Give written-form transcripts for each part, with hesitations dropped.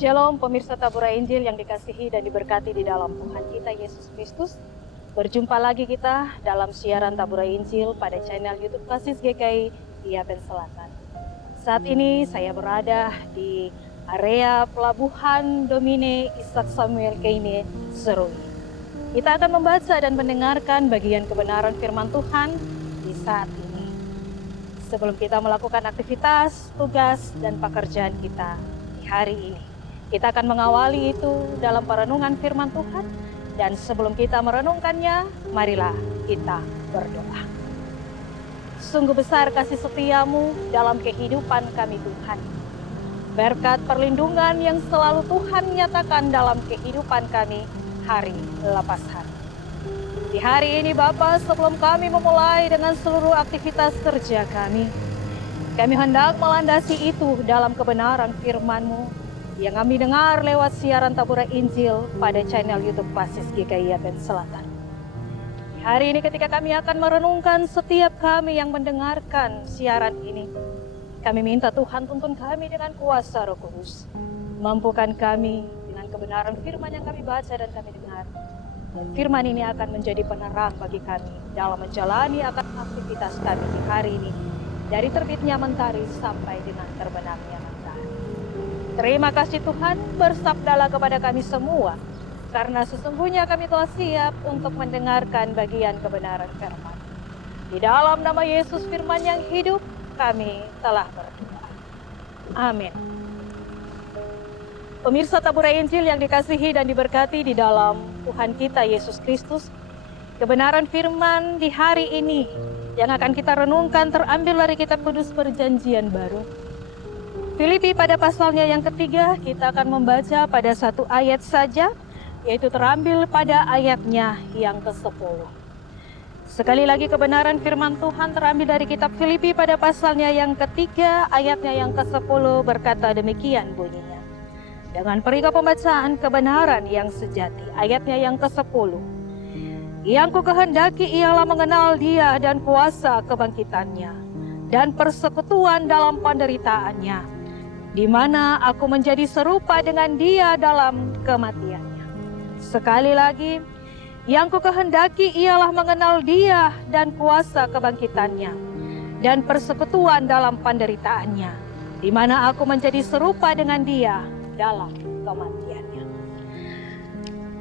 Shalom pemirsa Tabura Injil yang dikasihi dan diberkati di dalam Tuhan kita Yesus Kristus. Berjumpa lagi kita dalam siaran Tabura Injil pada channel YouTube Kasis GKI Yapen Selatan. Saat ini saya berada di area Pelabuhan Domine Ishak Samuel Keine Serui. Kita akan membaca dan mendengarkan bagian kebenaran firman Tuhan di saat ini. Sebelum kita melakukan aktivitas, tugas, dan pekerjaan kita di hari ini, kita akan mengawali itu dalam perenungan firman Tuhan. Dan sebelum kita merenungkannya, marilah kita berdoa. Sungguh besar kasih setiamu dalam kehidupan kami Tuhan. Berkat perlindungan yang selalu Tuhan nyatakan dalam kehidupan kami hari lepas hari. Di hari ini Bapa, sebelum kami memulai dengan seluruh aktivitas kerja kami hendak melandasi itu dalam kebenaran firman-Mu yang kami dengar lewat siaran Tabura Injil pada channel YouTube Kasis GKI Yapen Selatan. Hari ini ketika kami akan merenungkan setiap kami yang mendengarkan siaran ini, kami minta Tuhan tuntun kami dengan kuasa Roh Kudus. Mampukan kami dengan kebenaran firman yang kami baca dan kami dengar. Dan firman ini akan menjadi penerang bagi kami dalam menjalani akan aktivitas kami di hari ini. Dari terbitnya mentari sampai dengan terbenamnya mentari. Terima kasih Tuhan, bersabdalah kepada kami semua. Karena sesungguhnya kami telah siap untuk mendengarkan bagian kebenaran firman. Di dalam nama Yesus firman yang hidup, kami telah berdoa. Amin. Pemirsa Tabura Injil yang dikasihi dan diberkati di dalam Tuhan kita Yesus Kristus, kebenaran firman di hari ini yang akan kita renungkan terambil dari kitab Kudus Perjanjian Baru. Filipi pada pasalnya yang ketiga, kita akan membaca pada satu ayat saja, yaitu terambil pada ayatnya yang ke-10. Sekali lagi kebenaran firman Tuhan terambil dari kitab Filipi pada pasalnya yang ketiga, ayatnya yang ke-10 berkata demikian bunyinya. Dengan perikop pembacaan kebenaran yang sejati, ayatnya yang ke-10. Yang ku kehendaki ialah mengenal Dia dan kuasa kebangkitannya, dan persekutuan dalam penderitaannya, di mana aku menjadi serupa dengan Dia dalam kematiannya. Sekali lagi, yang ku kehendaki ialah mengenal Dia dan kuasa kebangkitannya, dan persekutuan dalam penderitaannya, di mana aku menjadi serupa dengan Dia dalam kematiannya.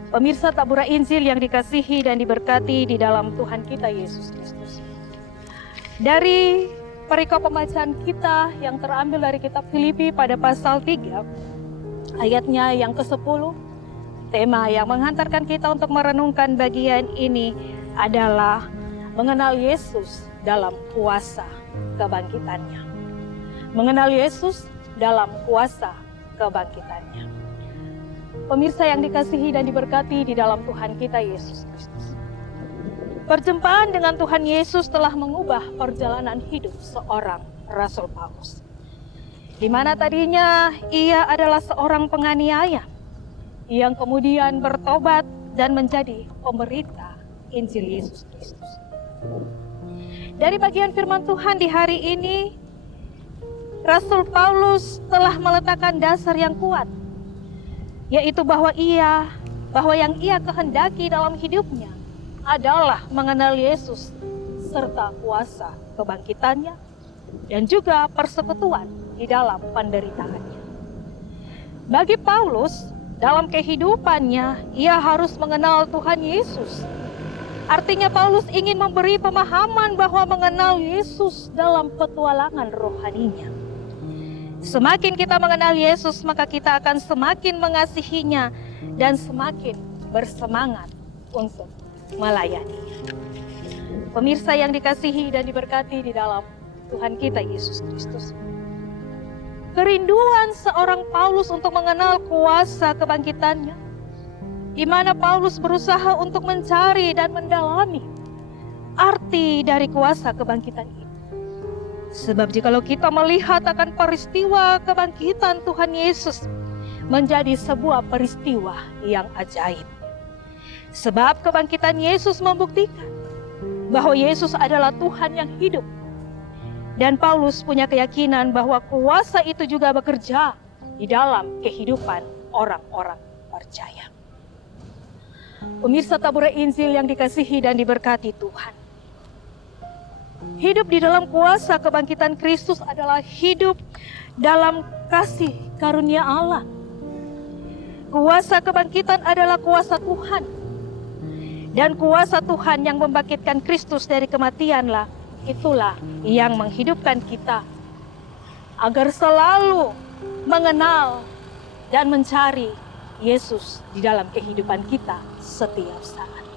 Pemirsa Tabura Injil yang dikasihi dan diberkati di dalam Tuhan kita Yesus Kristus. Dari perikop pembacaan kita yang terambil dari kitab Filipi pada pasal 3, ayatnya yang ke-10, tema yang menghantarkan kita untuk merenungkan bagian ini adalah mengenal Yesus dalam kuasa kebangkitannya. Mengenal Yesus dalam kuasa kebangkitannya. Pemirsa yang dikasihi dan diberkati di dalam Tuhan kita Yesus Kristus. Perjumpaan dengan Tuhan Yesus telah mengubah perjalanan hidup seorang Rasul Paulus. Di mana tadinya ia adalah seorang penganiaya yang kemudian bertobat dan menjadi pemberita Injil Yesus Kristus. Dari bagian firman Tuhan di hari ini, Rasul Paulus telah meletakkan dasar yang kuat, yaitu bahwa yang ia kehendaki dalam hidupnya adalah mengenal Yesus serta kuasa kebangkitannya dan juga persekutuan di dalam penderitaannya. Bagi Paulus, dalam kehidupannya ia harus mengenal Tuhan Yesus. Artinya Paulus ingin memberi pemahaman bahwa mengenal Yesus dalam petualangan rohaninya. Semakin kita mengenal Yesus, maka kita akan semakin mengasihinya dan semakin bersemangat untuk melayaninya. Pemirsa yang dikasihi dan diberkati di dalam Tuhan kita Yesus Kristus. Kerinduan seorang Paulus untuk mengenal kuasa kebangkitannya, di mana Paulus berusaha untuk mencari dan mendalami arti dari kuasa kebangkitan ini. Sebab jikalau kita melihat akan peristiwa kebangkitan Tuhan Yesus menjadi sebuah peristiwa yang ajaib. Sebab kebangkitan Yesus membuktikan bahwa Yesus adalah Tuhan yang hidup. Dan Paulus punya keyakinan bahwa kuasa itu juga bekerja di dalam kehidupan orang-orang percaya. Pemirsa Tabura Injil yang dikasihi dan diberkati Tuhan. Hidup di dalam kuasa kebangkitan Kristus adalah hidup dalam kasih karunia Allah. Kuasa kebangkitan adalah kuasa Tuhan. Dan kuasa Tuhan yang membangkitkan Kristus dari kematianlah, itulah yang menghidupkan kita. Agar selalu mengenal dan mencari Yesus di dalam kehidupan kita setiap saat.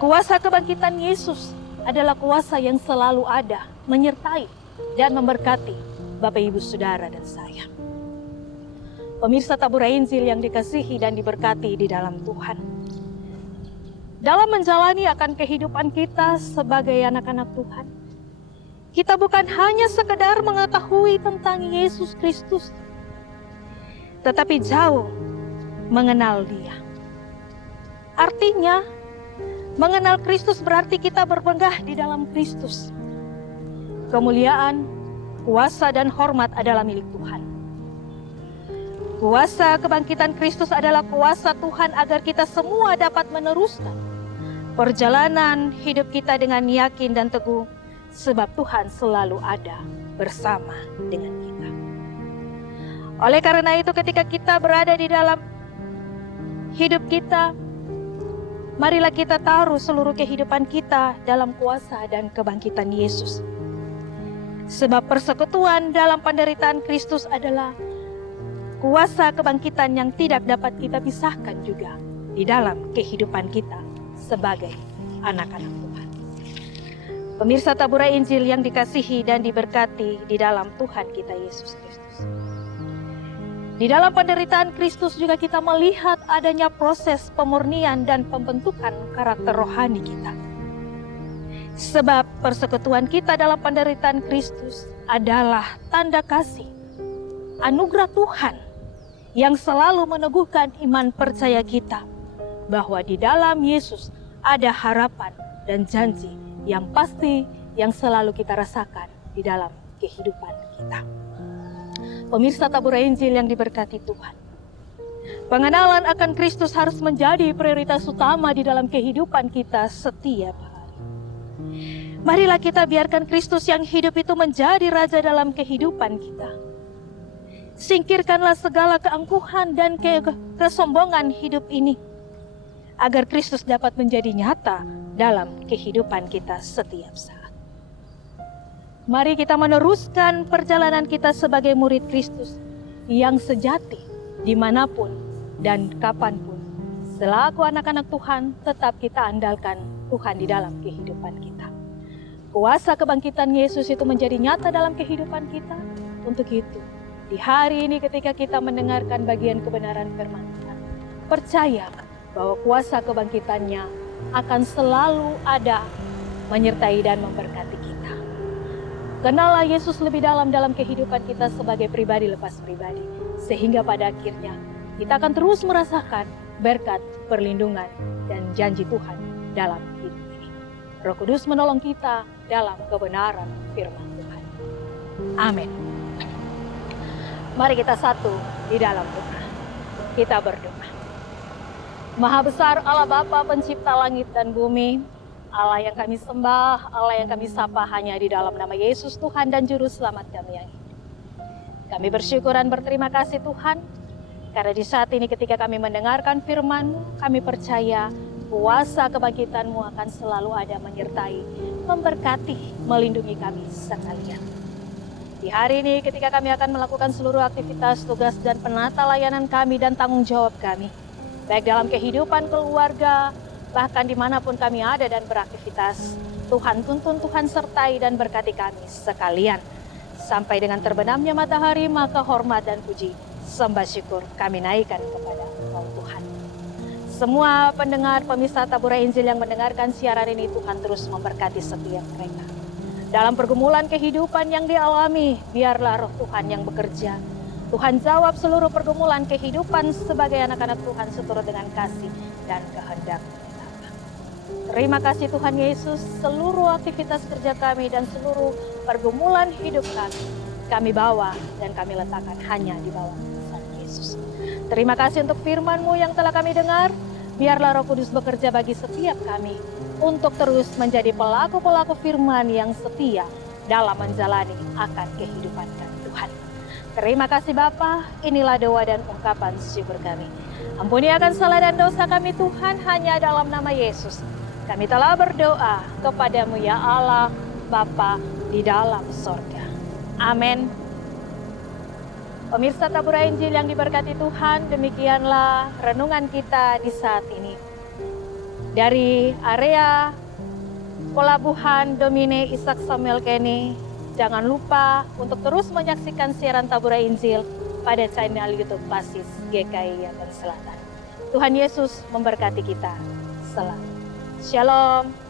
Kuasa kebangkitan Yesus adalah kuasa yang selalu ada, menyertai dan memberkati Bapak Ibu Saudara dan saya. Pemirsa Tabura Injil yang dikasihi dan diberkati di dalam Tuhan. Dalam menjalani akan kehidupan kita sebagai anak-anak Tuhan, kita bukan hanya sekedar mengetahui tentang Yesus Kristus, tetapi jauh mengenal Dia. Artinya, mengenal Kristus berarti kita bermegah di dalam Kristus. Kemuliaan, kuasa, dan hormat adalah milik Tuhan. Kuasa kebangkitan Kristus adalah kuasa Tuhan agar kita semua dapat meneruskan perjalanan hidup kita dengan yakin dan teguh, sebab Tuhan selalu ada bersama dengan kita. Oleh karena itu, ketika kita berada di dalam hidup kita, marilah kita taruh seluruh kehidupan kita dalam kuasa dan kebangkitan Yesus. Sebab persekutuan dalam penderitaan Kristus adalah kuasa kebangkitan yang tidak dapat kita pisahkan juga di dalam kehidupan kita sebagai anak-anak Tuhan. Pemirsa Tabura Injil yang dikasihi dan diberkati di dalam Tuhan kita Yesus Kristus. Di dalam penderitaan Kristus juga kita melihat adanya proses pemurnian dan pembentukan karakter rohani kita. Sebab persekutuan kita dalam penderitaan Kristus adalah tanda kasih, anugerah Tuhan yang selalu meneguhkan iman percaya kita bahwa di dalam Yesus ada harapan dan janji yang pasti yang selalu kita rasakan di dalam kehidupan kita. Pemirsa Tabura Injil yang diberkati Tuhan. Pengenalan akan Kristus harus menjadi prioritas utama di dalam kehidupan kita setiap hari. Marilah kita biarkan Kristus yang hidup itu menjadi raja dalam kehidupan kita. Singkirkanlah segala keangkuhan dan kesombongan hidup ini, agar Kristus dapat menjadi nyata dalam kehidupan kita setiap saat. Mari kita meneruskan perjalanan kita sebagai murid Kristus yang sejati dimanapun dan kapanpun. Selaku anak-anak Tuhan, tetap kita andalkan Tuhan di dalam kehidupan kita. Kuasa kebangkitan Yesus itu menjadi nyata dalam kehidupan kita. Untuk itu, di hari ini ketika kita mendengarkan bagian kebenaran firman Tuhan, percaya bahwa kuasa kebangkitannya akan selalu ada menyertai dan memberkati kita. Kenallah Yesus lebih dalam kehidupan kita sebagai pribadi lepas pribadi. Sehingga pada akhirnya kita akan terus merasakan berkat, perlindungan, dan janji Tuhan dalam hidup ini. Roh Kudus menolong kita dalam kebenaran firman Tuhan. Amin. Mari kita satu di dalam doa. Kita berdoa. Maha besar Allah Bapa pencipta langit dan bumi, Allah yang kami sembah, Allah yang kami sapa hanya di dalam nama Yesus Tuhan dan Juru Selamat kami yang hidup. Kami bersyukur dan berterima kasih Tuhan, karena di saat ini ketika kami mendengarkan firman-Mu, kami percaya kuasa kebangkitan-Mu akan selalu ada menyertai, memberkati, melindungi kami sekalian. Di hari ini ketika kami akan melakukan seluruh aktivitas, tugas dan penata layanan kami dan tanggung jawab kami, baik dalam kehidupan keluarga, bahkan dimanapun kami ada dan beraktivitas, Tuhan tuntun, Tuhan sertai dan berkati kami sekalian. Sampai dengan terbenamnya matahari, maka hormat dan puji, sembah syukur kami naikkan kepada Engkau Tuhan. Semua pendengar pemirsa Tabura Injil yang mendengarkan siaran ini, Tuhan terus memberkati setiap mereka. Dalam pergumulan kehidupan yang dialami, biarlah roh Tuhan yang bekerja. Tuhan jawab seluruh pergumulan kehidupan sebagai anak-anak Tuhan seturut dengan kasih dan kehendak. Terima kasih Tuhan Yesus, seluruh aktivitas kerja kami dan seluruh pergumulan hidup kami kami bawa dan kami letakkan hanya di bawah Tuhan Yesus. Terima kasih untuk firman-Mu yang telah kami dengar. Biarlah Roh Kudus bekerja bagi setiap kami untuk terus menjadi pelaku-pelaku firman yang setia dalam menjalani akan kehidupan kami Tuhan. Terima kasih Bapa, inilah doa dan ungkapan syukur kami. Ampuni akan salah dan dosa kami Tuhan, hanya dalam nama Yesus. Kami telah berdoa kepadamu ya Allah, Bapa di dalam sorga. Amin. Pemirsa Tabur Injil yang diberkati Tuhan, demikianlah renungan kita di saat ini. Dari area Pelabuhan Domine Ishak Samuel Kenny, jangan lupa untuk terus menyaksikan siaran Tabur Injil pada channel YouTube Basis GKI Yapen Selatan. Tuhan Yesus memberkati kita selalu. Shalom.